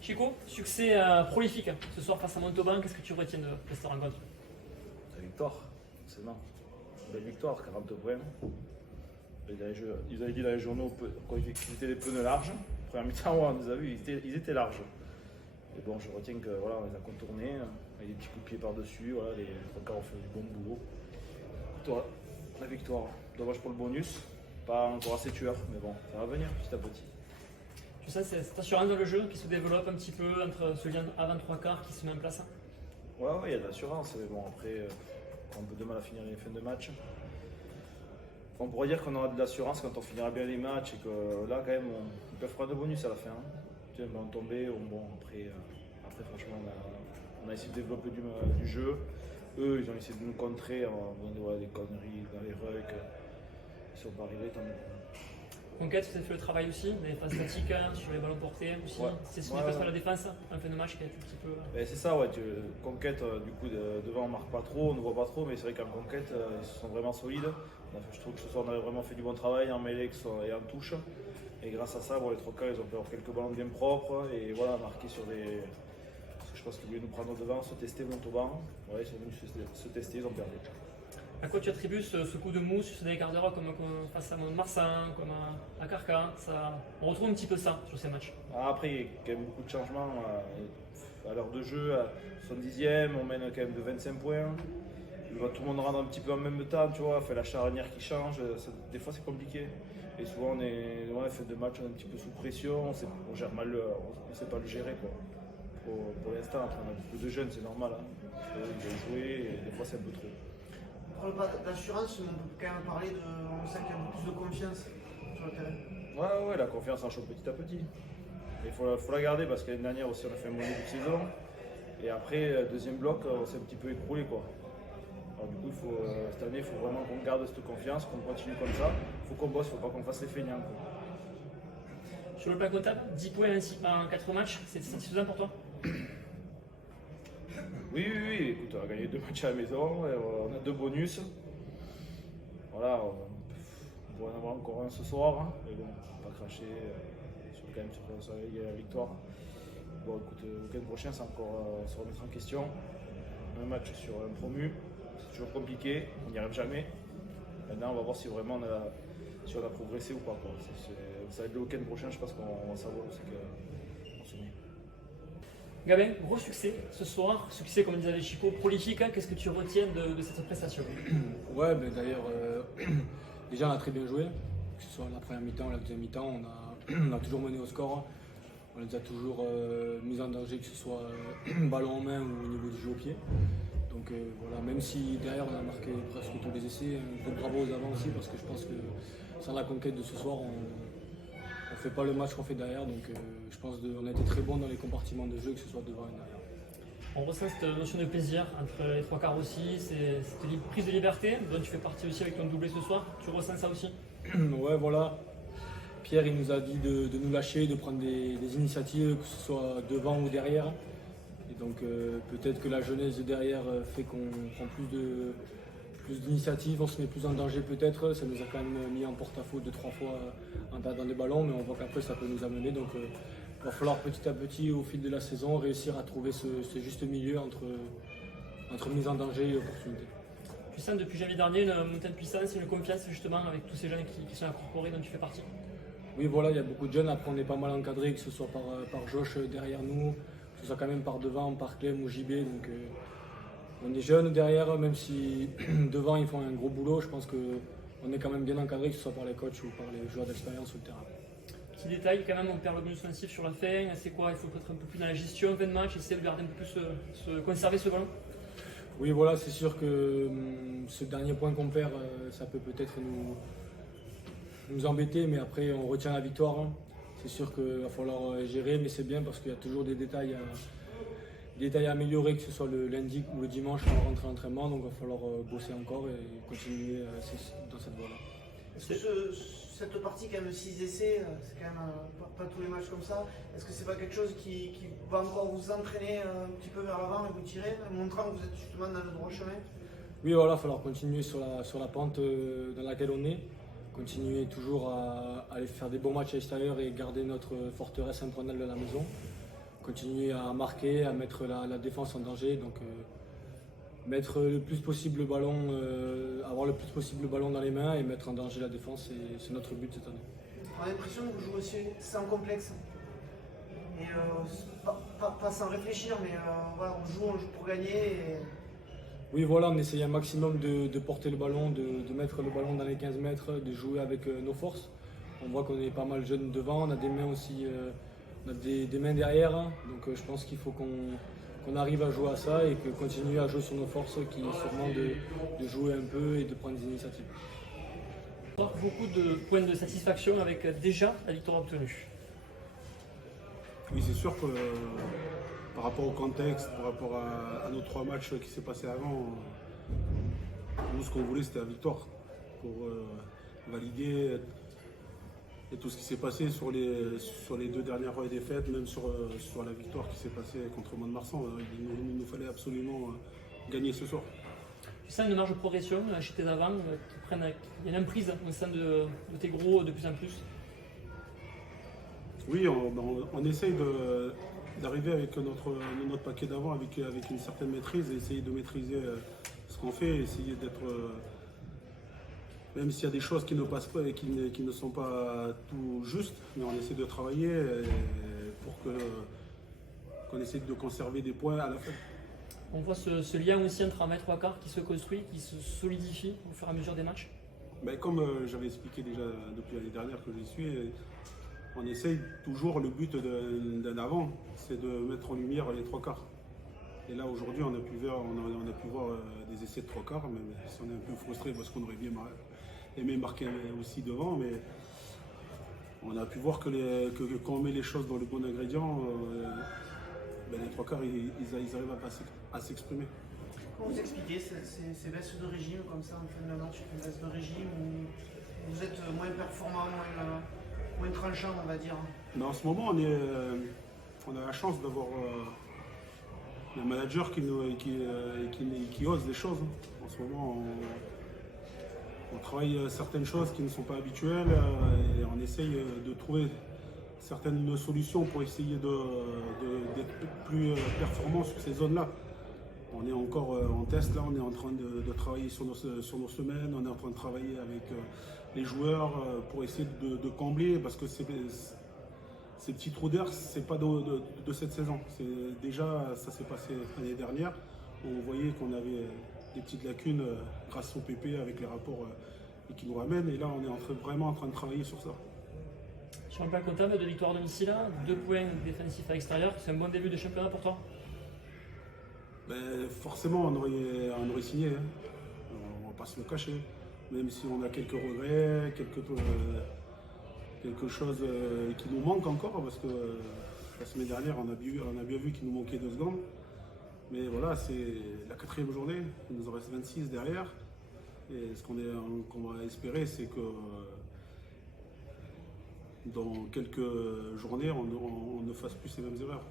Chico, succès prolifique ce soir face à Montauban, qu'est-ce que tu retiens de cette rencontre? La victoire, c'est non. Belle victoire, 40 points. Ils avaient dit dans les journaux qu'ils étaient des pneus larges. Première mi-temps, on les a vus, ils étaient larges. Et bon, je retiens que voilà, on les a contournés, avec des petits coups de pied par-dessus. Voilà, les trois quarts ont fait du bon boulot. Toi, la victoire, dommage pour le bonus. Pas encore assez tueur, mais bon, ça va venir petit à petit. Tu sens cette assurance dans le jeu qui se développe un petit peu entre ce lien avant trois quarts qui se met en place? Ouais, il y a de l'assurance, mais bon, après, on a un peu de mal à finir les fins de match. On pourrait dire qu'on aura de l'assurance quand on finira bien les matchs et que là, quand même, ils peuvent prendre de bonus à la fin. Tu sais, on tombait, bon, après, franchement, on a essayé de développer du jeu. Eux, ils ont essayé de nous contrer en faisant des conneries dans les rucks. Ils sont pas arrivés, tant mieux. Conquête, vous avez fait le travail aussi, des phases statiques sur les ballons portés aussi. Ouais. C'est ce qui passe par la défense en fin de match qui a été un petit peu. C'est ça, ouais. Conquête, du coup, devant on marque pas trop, on ne voit pas trop, mais c'est vrai qu'en conquête, ils sont vraiment solides. Je trouve que ce soir, on a vraiment fait du bon travail en mêlée et en touche. Et grâce à ça, bon, les trois quarts, ils ont pu avoir quelques ballons bien propres et voilà, marquer sur des. Parce que je pense qu'ils voulaient nous prendre devant, se tester Montauban. Ouais, ils sont venus se tester, ils ont perdu. À quoi tu attribues ce coup de mou sur ces derniers quarts d'heure comme face à Marsan, comme à Carca on retrouve un petit peu ça sur ces matchs. Après, il y a quand même beaucoup de changements à l'heure de jeu. À 70e, on mène quand même de 25 points. Tout le monde rentre un petit peu en même temps, tu vois. Fait la charnière qui change. Des fois, c'est compliqué. Et souvent, on est fait de match, on est un petit peu sous pression. On gère mal, on ne sait pas le gérer, quoi. Pour l'instant, après, on a beaucoup de jeunes, c'est normal. Hein. Ils veulent jouer et des fois, c'est un peu trop. On parle pas d'assurance, mais on peut quand même parler de. On sent qu'il y a beaucoup plus de confiance sur le terrain. Ouais, la confiance en chaud petit à petit. Il faut la garder parce que l'année dernière aussi, on a fait un bon début de saison. Et après, deuxième bloc, on s'est un petit peu écroulé, quoi. Alors, du coup, cette année, il faut vraiment qu'on garde cette confiance, qu'on continue comme ça. Il faut qu'on bosse, il ne faut pas qu'on fasse les feignants, quoi. Sur le plan comptable, 10 points ainsi en 4 matchs, c'est satisfaisant pour toi? Oui, écoute, on a gagné 2 matchs à la maison, on a 2 bonus. Voilà, on pourrait en avoir encore un ce soir, hein. Mais bon, on va pas cracher sur la victoire. Bon, écoute, le week-end prochain, c'est encore se remettre en question. Un match sur un promu, c'est toujours compliqué, on n'y arrive jamais. Maintenant, on va voir si vraiment on a progressé ou pas, quoi. Ça va être le week-end prochain, je pense qu'on va savoir où c'est qu'on se met. Gabin, gros succès ce soir, succès comme disait les Chico, prolifique, hein. Qu'est-ce que tu retiens de cette prestation? Ouais, d'ailleurs, déjà on a très bien joué, que ce soit la première mi-temps ou la deuxième mi-temps, on a toujours mené au score, on les a toujours mis en danger, que ce soit ballon en main ou au niveau du jeu au pied. Donc voilà, même si derrière on a marqué presque tous les essais, un peu de bravo aux avants aussi, parce que je pense que sans la conquête de ce soir, on ne fait pas le match qu'on fait derrière, donc je pense qu'on a été très bon dans les compartiments de jeu, que ce soit devant et derrière. On ressent cette notion de plaisir entre les trois quarts aussi, cette prise de liberté dont tu fais partie aussi avec ton doublé ce soir. Tu ressens ça aussi? Ouais, voilà. Pierre, il nous a dit de nous lâcher, de prendre des initiatives, que ce soit devant ou derrière. Et donc peut-être que la jeunesse de derrière fait qu'on prend plus d'initiatives, on se met plus en danger peut-être. Ça nous a quand même mis en porte-à-faux 2-3 fois en perdant des ballons, mais on voit qu'après ça peut nous amener. Donc il va falloir petit à petit, au fil de la saison, réussir à trouver ce juste milieu entre mise en danger et opportunité. Tu sens depuis janvier dernier une montée de puissance, une confiance justement avec tous ces jeunes qui sont incorporés dont tu fais partie? Oui, voilà, il y a beaucoup de jeunes. Après, on est pas mal encadré, que ce soit par Josh derrière nous, que ce soit quand même par devant, par Clem ou JB. Donc on est jeunes derrière, même si devant ils font un gros boulot. Je pense qu'on est quand même bien encadré, que ce soit par les coachs ou par les joueurs d'expérience sur le terrain. Petit détail, quand même, on perd le bonus offensif sur la fin. C'est quoi? Il faut être un peu plus dans la gestion, 20 matchs, essayer de garder un peu plus, conserver ce ballon? Oui, voilà, c'est sûr que ce dernier point qu'on perd, ça peut peut-être nous embêter, mais après on retient la victoire. Hein. C'est sûr qu'il va falloir gérer, mais c'est bien parce qu'il y a toujours des détails à améliorer, que ce soit le lundi ou le dimanche quand on rentre à l'entraînement. Donc il va falloir bosser encore et continuer dans cette voie-là. Est-ce que cette partie, quand même, 6 essais, c'est quand même pas tous les matchs comme ça. Est-ce que c'est pas quelque chose qui va encore vous entraîner un petit peu vers l'avant et vous tirer, montrant que vous êtes justement dans le droit chemin? Oui, voilà, il va falloir continuer sur la pente dans laquelle on est. Continuer toujours à aller faire des bons matchs à l'extérieur et garder notre forteresse imprenable de la maison. continuer à marquer, à mettre la défense en danger. Donc mettre le plus possible le ballon, avoir le plus possible le ballon dans les mains et mettre en danger la défense, c'est notre but cette année. On a l'impression que vous jouez aussi sans complexe. Et pas sans réfléchir, mais voilà, on joue pour gagner. Et... Oui, voilà, on essaye un maximum de porter le ballon, de mettre le ballon dans les 15 mètres, de jouer avec nos forces. On voit qu'on est pas mal jeunes devant, on a des mains aussi, on a des mains derrière. Donc je pense qu'il faut qu'on arrive à jouer à ça et que continuer à jouer sur nos forces, qui est sûrement de jouer un peu et de prendre des initiatives. Beaucoup de points de satisfaction avec déjà la victoire obtenue. Oui, c'est sûr que par rapport au contexte, par rapport à nos 3 matchs qui s'est passé avant, nous ce qu'on voulait c'était la victoire pour valider et tout ce qui s'est passé sur les 2 dernières défaites, même sur la victoire qui s'est passée contre Mont-de-Marsan. Il nous fallait absolument gagner ce soir. Tu sens une marge de progression chez tes avants il y a une emprise au sein de tes gros de plus en plus. Oui, on essaye d'arriver avec notre paquet d'avant avec une certaine maîtrise et essayer de maîtriser ce qu'on fait, essayer d'être, même s'il y a des choses qui ne passent pas et qui ne sont pas tout justes, mais on essaie de travailler pour qu'on essaie de conserver des points à la fin. On voit ce lien aussi entre 1 mètre 3 quarts qui se construit, qui se solidifie au fur et à mesure des matchs. Ben, comme j'avais expliqué déjà depuis l'année dernière que j'y suis, on essaye toujours, le but d'un avant, c'est de mettre en lumière les 3 quarts. Et là aujourd'hui on a pu voir des essais de 3 quarts, même si on est un peu frustré parce qu'on aurait bien aimé marquer aussi devant, mais on a pu voir que quand on met les choses dans le bon ingrédient, ben les 3 quarts ils arrivent à s'exprimer. Comment vous expliquez ces baisses de régime comme ça en fin de match, une baisse de régime où vous êtes moins performant, moins tranchant on va dire? Mais en ce moment on a la chance d'avoir un manager qui ose les choses. En ce moment on travaille certaines choses qui ne sont pas habituelles et on essaye de trouver certaines solutions pour essayer d'être plus performant sur ces zones-là. On est encore en test, là, on est en train de travailler sur nos semaines, on est en train de travailler avec les joueurs pour essayer de combler, parce que ces petits trous d'air, c'est pas de cette saison. Déjà, ça s'est passé l'année dernière, on voyait qu'on avait des petites lacunes grâce au PP avec les rapports qui nous ramènent, et là on est vraiment en train de travailler sur ça. Sur un plan comptable de victoire à domicile, 2 points défensifs à l'extérieur, c'est un bon début de championnat pour toi? Ben, forcément, on aurait signé, hein. On va pas se le cacher. Même si on a quelques regrets, quelque chose qui nous manque encore, parce que la semaine dernière, on a bien vu qu'il nous manquait 2 secondes. Mais voilà, c'est la 4e journée, il nous en reste 26 derrière. Et ce qu'on va espérer, c'est que dans quelques journées, on ne fasse plus ces mêmes erreurs.